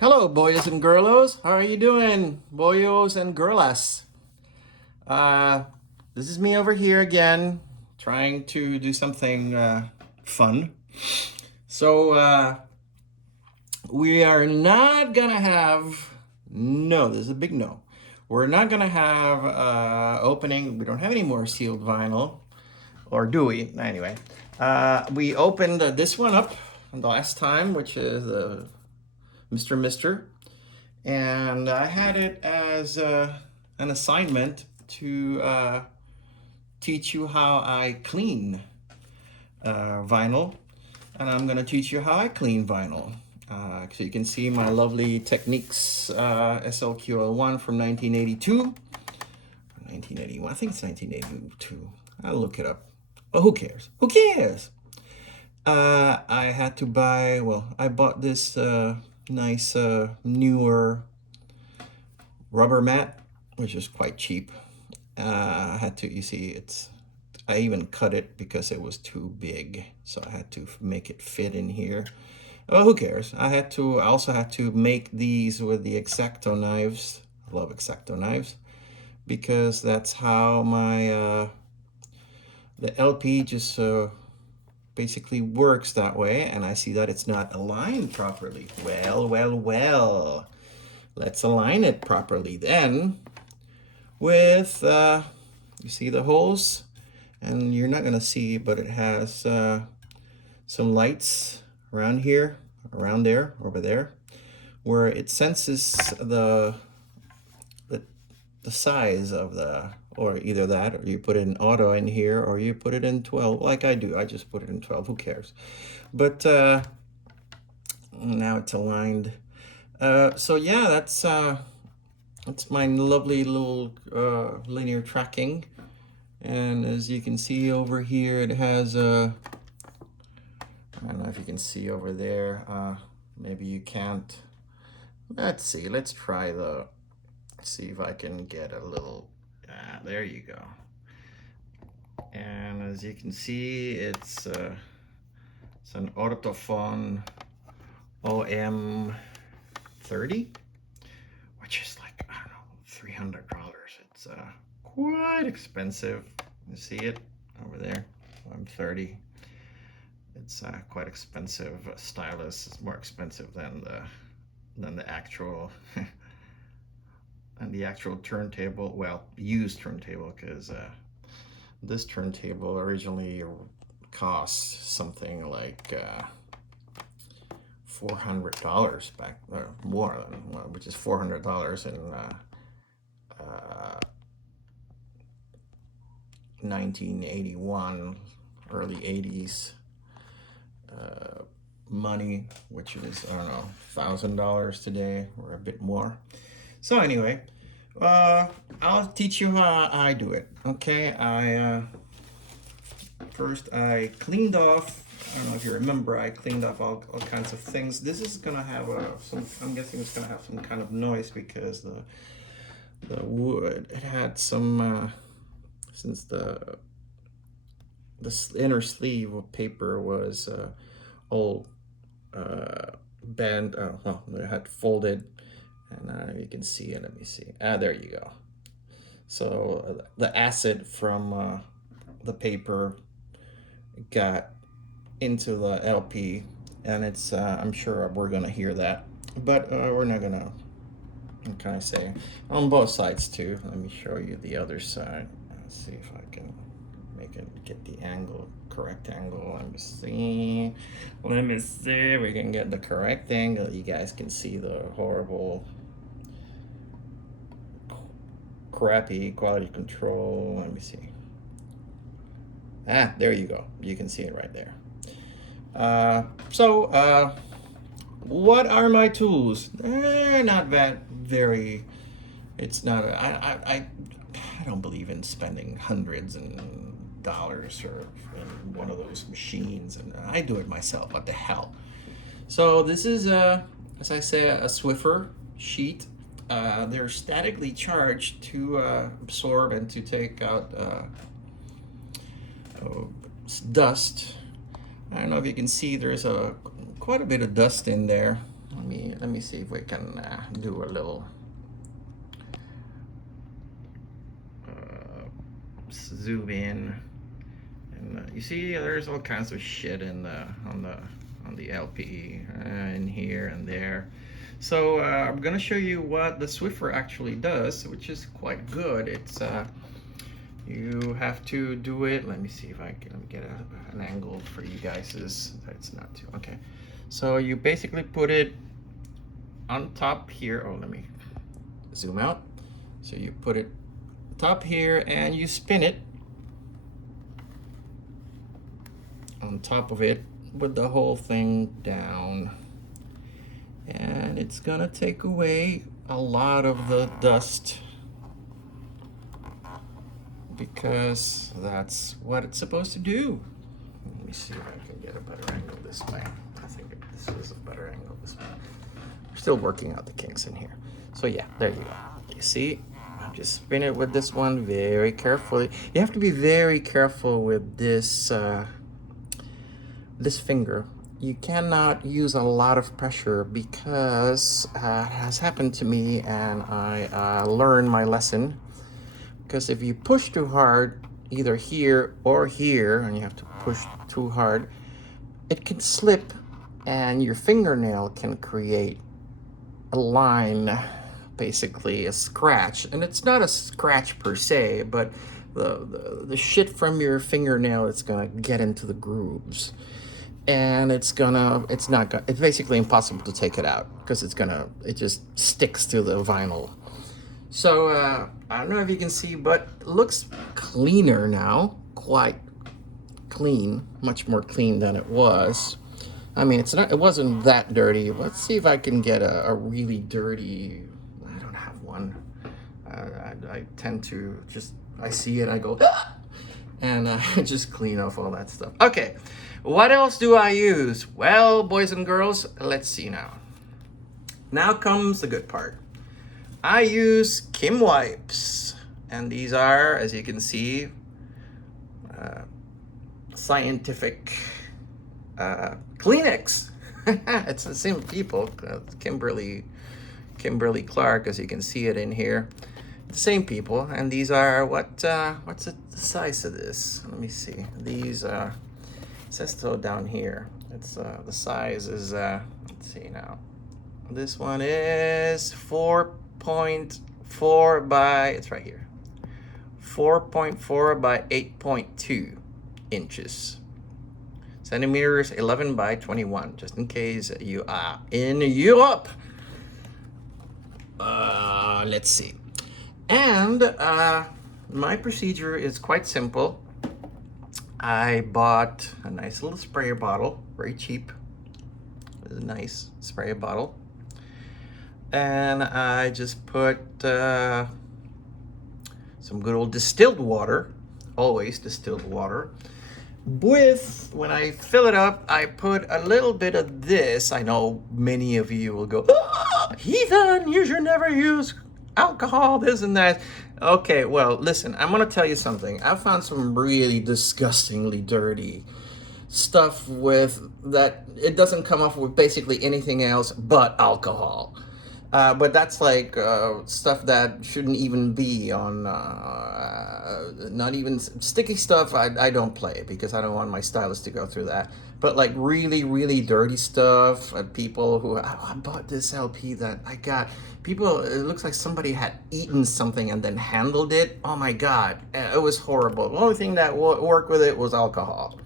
Hello, boys and girlos. How are you doing, boyos and girlas? Uh, this is me over here again, trying to do something fun. So we are not gonna have no. This is a big no. We're not gonna have opening. We don't have any more sealed vinyl, or do we? Anyway, we opened this one up the last time, which is the Mr. Mister. And I had it as an assignment to teach you how I clean vinyl, and I'm going to teach you how I clean vinyl. So you can see my lovely Techniques SLQL1 from 1982. 1981, I think it's 1982. I'll look it up. Oh, who cares? Who cares? I had to buy, well, I bought this nice newer rubber mat, which is quite cheap. I had to, you see, I even cut it because it was too big. So I had to make it fit in here. Oh, who cares? I also had to make these with the X-Acto knives. I love X-Acto knives because that's how the LP just basically works that way. And I see that it's not aligned properly. Well. Let's align it properly then with, you see the holes? And you're not gonna see, but it has some lights around here, around there, over there, where it senses the size of or either that, or you put it in auto in here, or you put it in 12, like I do. I just put it in 12, who cares? But now it's aligned. So yeah, that's my lovely little linear tracking. And as you can see over here, it has I don't know if you can see over there. Maybe you can't. Let's see. Let's see if I can get a little. There you go. And as you can see, it's an Ortofon OM30, which is like, I don't know, $300. It's quite expensive. You see it over there? OM30. It's quite expensive. Stylus is more expensive than the actual and the actual turntable. Well, used turntable, because this turntable originally cost something like $400 back, or more than, which is $400 in 1981, early 80s money, which is, I don't know, $1,000 today, or a bit more. So anyway, I'll teach you how I do it. Okay, first I cleaned off. I don't know if you remember, I cleaned off all kinds of things. This is gonna have I'm guessing it's gonna have some kind of noise because the wood, it had some, since the inner sleeve of paper was all bent, well, it had folded, and you can see it. Let me see. There you go. So the acid from the paper got into the LP, and it's I'm sure we're gonna hear that, but we're not gonna. What can I say? On both sides too. Let me show you the other side. Let's see if I can get the angle, correct angle. Let me see. We can get the correct angle. You guys can see the horrible, crappy quality control. Let me see. There you go. You can see it right there. What are my tools? They're not that very. It's not. I don't believe in spending hundreds and dollars or in one of those machines, and I do it myself. What the hell? So this is as I say, a Swiffer sheet. They're statically charged to absorb and to take out dust. I don't know if you can see, there's quite a bit of dust in there. Let me see if we can do a little zoom in, and you see there's all kinds of shit in the on the LP in here and there. So I'm gonna show you what the Swiffer actually does, which is quite good. It's you have to do it. Let me see if I can get an angle for you guys. It's not too okay. So you basically put it on top here. Oh, let me zoom out. So you put it top here and you spin it on top of it with the whole thing down, and it's gonna take away a lot of the dust because that's what it's supposed to do. Let me see if I can get a better angle this way. I think this is a better angle this way. We're still working out the kinks in here. So yeah, there you go. You see, I just spin it with this one very carefully. You have to be very careful with this this finger. You cannot use a lot of pressure because it has happened to me, and I learned my lesson. Because if you push too hard, either here or here, and you have to push too hard, it can slip and your fingernail can create a line, basically a scratch. And it's not a scratch per se, but the shit from your fingernail is gonna get into the grooves. And it's basically impossible to take it out because it just sticks to the vinyl. So I don't know if you can see, but it looks cleaner now, quite clean, much more clean than it was. I mean, it wasn't that dirty. Let's see if I can get a really dirty, I don't have one. I tend to I see it, I go, ah! And I just clean off all that stuff. Okay, what else do I use? Well, boys and girls, let's see now. Now comes the good part. I use KimWipes, and these are, as you can see, scientific Kleenex. It's the same people, Kimberly Clark, as you can see it in here. The same people, and these are what's the size of this? Let me see. These it says so down here. It's the size is let's see now. This one is 4.4 by, it's right here, 4.4 by 8.2 inches. Centimeters, 11 by 21, just in case you are in Europe. Let's see. And my procedure is quite simple. I bought a nice little sprayer bottle, very cheap. It's a nice sprayer bottle. And I just put some good old distilled water, always distilled water. When I fill it up, I put a little bit of this. I know many of you will go, oh, heathen, you should never use alcohol, this and that. Okay, well, listen, I'm gonna tell you something. I found some really disgustingly dirty stuff with that. It doesn't come off with basically anything else but alcohol. But that's like stuff that shouldn't even be on, not even sticky stuff. I don't play because I don't want my stylist to go through that. But like really, really dirty stuff. People who, I bought this LP that I got. People, it looks like somebody had eaten something and then handled it. Oh my God, it was horrible. The only thing that worked with it was alcohol.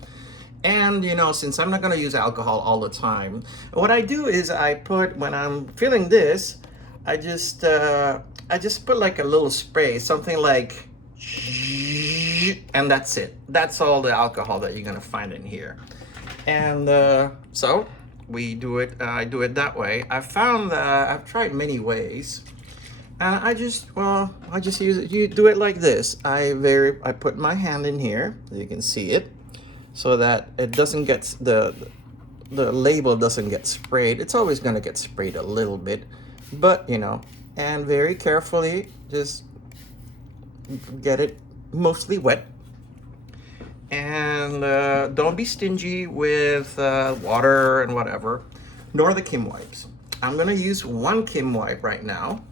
And, you know, since I'm not going to use alcohol all the time, what I do is when I'm feeling this, I just put like a little spray, something like, and that's it. That's all the alcohol that you're going to find in here. And so we do it, I do it that way. I found that I've tried many ways. And I just use it. You do it like this. I put my hand in here, you can see it, so that it doesn't get the label doesn't get sprayed. It's always going to get sprayed a little bit, but you know, and very carefully just get it mostly wet. And don't be stingy with water and whatever, nor the KimWipes. I'm gonna use one KimWipe right now.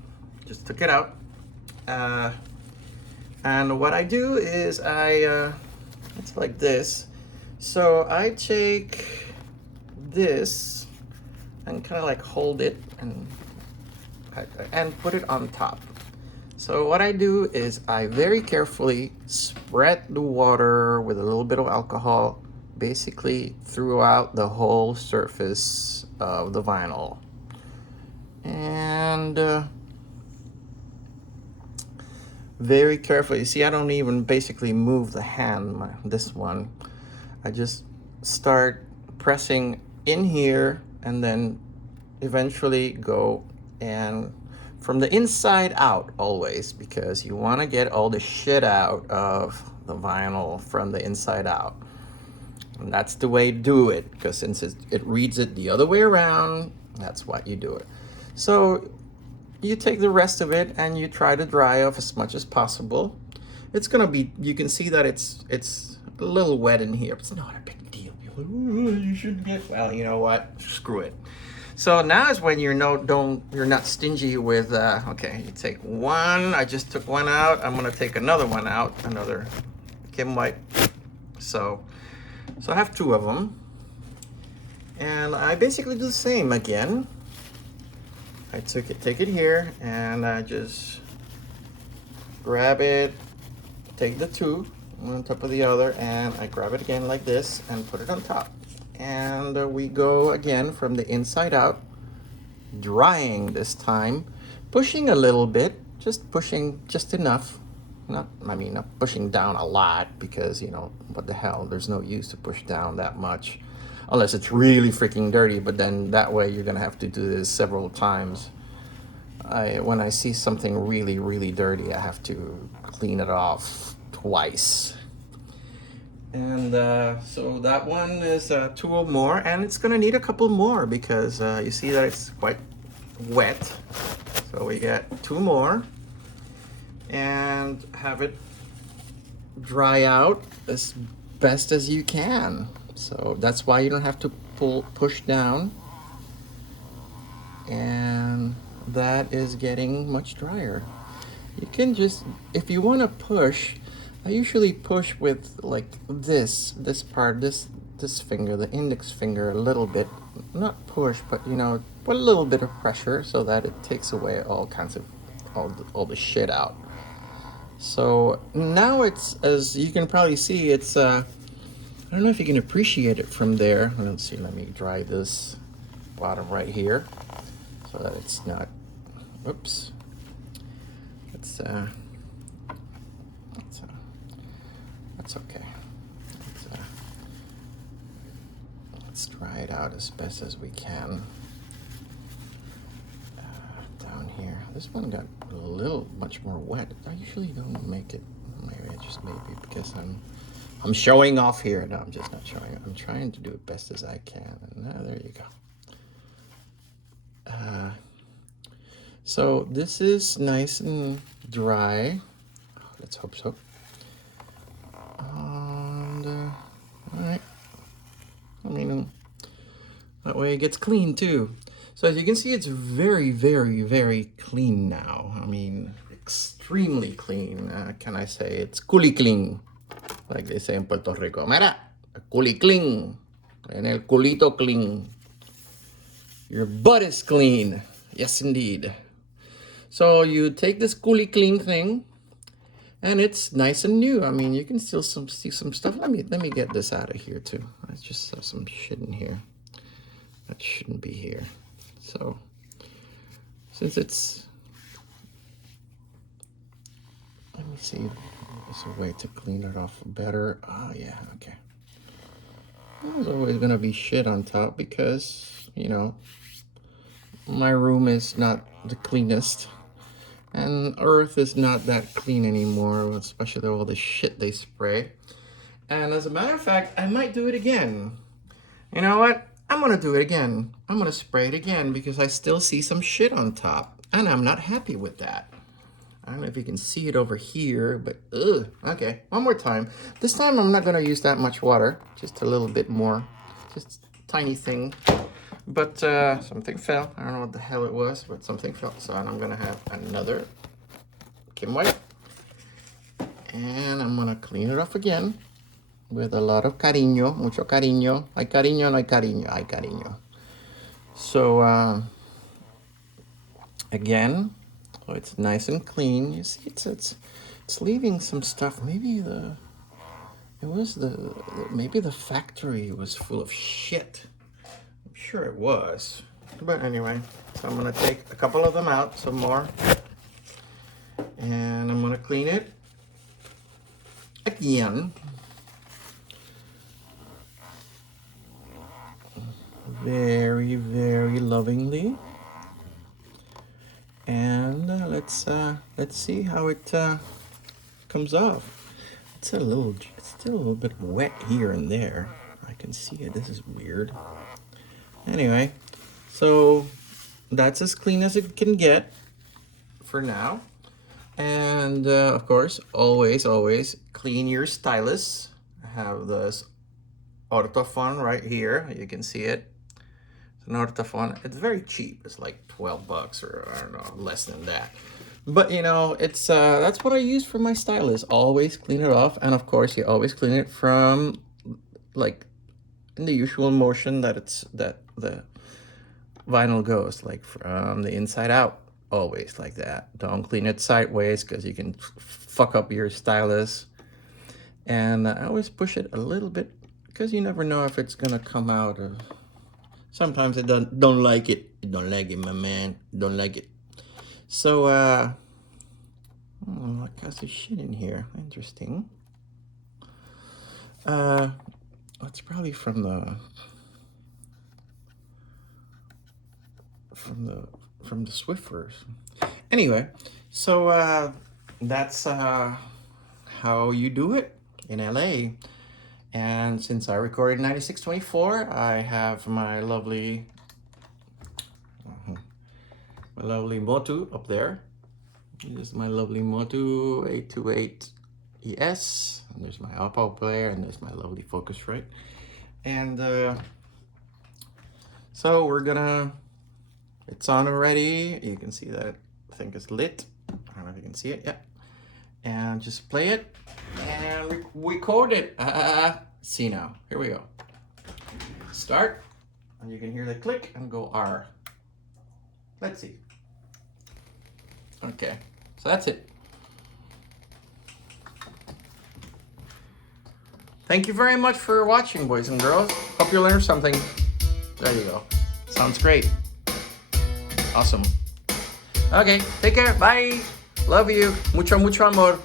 Just took it out. And what I do is it's like this. So I take this and kind of like hold it and put it on top. So what I do is I very carefully spread the water with a little bit of alcohol basically throughout the whole surface of the vinyl. And very carefully. You see, I don't even basically move the hand, this one. I just start pressing in here and then eventually go and from the inside out always, because you want to get all the shit out of the vinyl from the inside out. And that's the way to do it, because since it reads it the other way around, that's what you do it. So you take the rest of it and you try to dry off as much as possible. It's gonna be, you can see that it's a little wet in here, but it's not a big deal. You shouldn't get, well, you know what? Screw it. So now is when you're not stingy with, okay, you take one, I just took one out, I'm gonna take another one out, another KimWipe. So I have two of them. And I basically do the same again. I take it here and I just grab it, take the two, one on top of the other, and I grab it again like this and put it on top. And we go again from the inside out, drying this time, pushing a little bit, just pushing just enough. Not pushing down a lot, because, you know, what the hell, there's no use to push down that much unless it's really freaking dirty, but then that way you're gonna have to do this several times. When I see something really, really dirty, I have to clean it off twice. And so that one is two or more, and it's gonna need a couple more because you see that it's quite wet. So we get two more and have it dry out as best as you can. So that's why you don't have to push down. And that is getting much drier. You can just, if you want to push, I usually push with like this part, this finger, the index finger, a little bit. Not push, but, you know, put a little bit of pressure so that it takes away all kinds of all the shit out. So now it's, as you can probably see, it's I don't know if you can appreciate it from there. Let's see, let me dry this bottom right here so that it's not, oops. That's okay. Let's dry it out as best as we can. Down here, this one got a little much more wet. I usually don't make it. Maybe because I'm showing off here. No, I'm just not showing. I'm trying to do it best as I can. And there you go. So this is nice and dry. Let's hope so. And all right. I mean, that way it gets clean too. So as you can see, it's very, very, very clean now. I mean, extremely clean. Can I say it's culi clean, like they say in Puerto Rico? Mira, culi clean, en el culito clean. Your butt is clean. Yes, indeed. So you take this culi clean thing, and it's nice and new. I mean, you can still see some stuff. Let me get this out of here too. I just saw some shit in here that shouldn't be here. So since it's, let me see, there's a way to clean it off better. Oh yeah, okay. There's always gonna be shit on top because, you know, my room is not the cleanest. And Earth is not that clean anymore, especially all the shit they spray. And as a matter of fact, I might do it again. You know what? I'm gonna do it again. I'm gonna spray it again because I still see some shit on top. And I'm not happy with that. I don't know if you can see it over here, but ugh. Okay, one more time. This time I'm not gonna use that much water, just a little bit more. Just a tiny thing. But something fell. I don't know what the hell it was, but something fell. So I'm gonna have another KimWipe, and I'm gonna clean it off again with a lot of cariño, mucho cariño. Hay cariño, no hay cariño, hay cariño. So again, oh, it's nice and clean. You see, it's leaving some stuff. Maybe maybe the factory was full of shit. I'm sure it was. But anyway, so I'm gonna take a couple of them out, some more, and I'm gonna clean it again. Very, very lovingly. And let's see how it comes off. It's still a little bit wet here and there. I can see it. This is weird. Anyway, so that's as clean as it can get for now. And of course, always clean your stylus. I have this Ortofon right here. You can see it. It's an Ortofon. It's very cheap. It's like 12 bucks, or I don't know, less than that. But you know, it's that's what I use for my stylus. Always clean it off, and of course, you always clean it from like in the usual motion that the vinyl goes, like from the inside out. Always like that. Don't clean it sideways because you can fuck up your stylus. And I always push it a little bit because you never know if it's gonna come out. Sometimes it don't like it. You don't like it, my man. Don't like it. So oh, I got some shit in here. Interesting. It's probably from the Swiffers. Anyway, so that's how you do it in LA. And since I recorded 9624, I have my lovely Motu up there. This is my lovely Motu 828 ES. And there's my Oppo player, and there's my lovely Focusrite. And so we're gonna, it's on already. You can see that I think it's lit. I don't know if you can see it yet. And just play it and record it. See now, here we go. Start, and you can hear the click and go R. Let's see. Okay, so that's it. Thank you very much for watching, boys and girls. Hope you learned something. There you go. Sounds great. Awesome. Okay, take care. Bye. Love you. Mucho, mucho amor.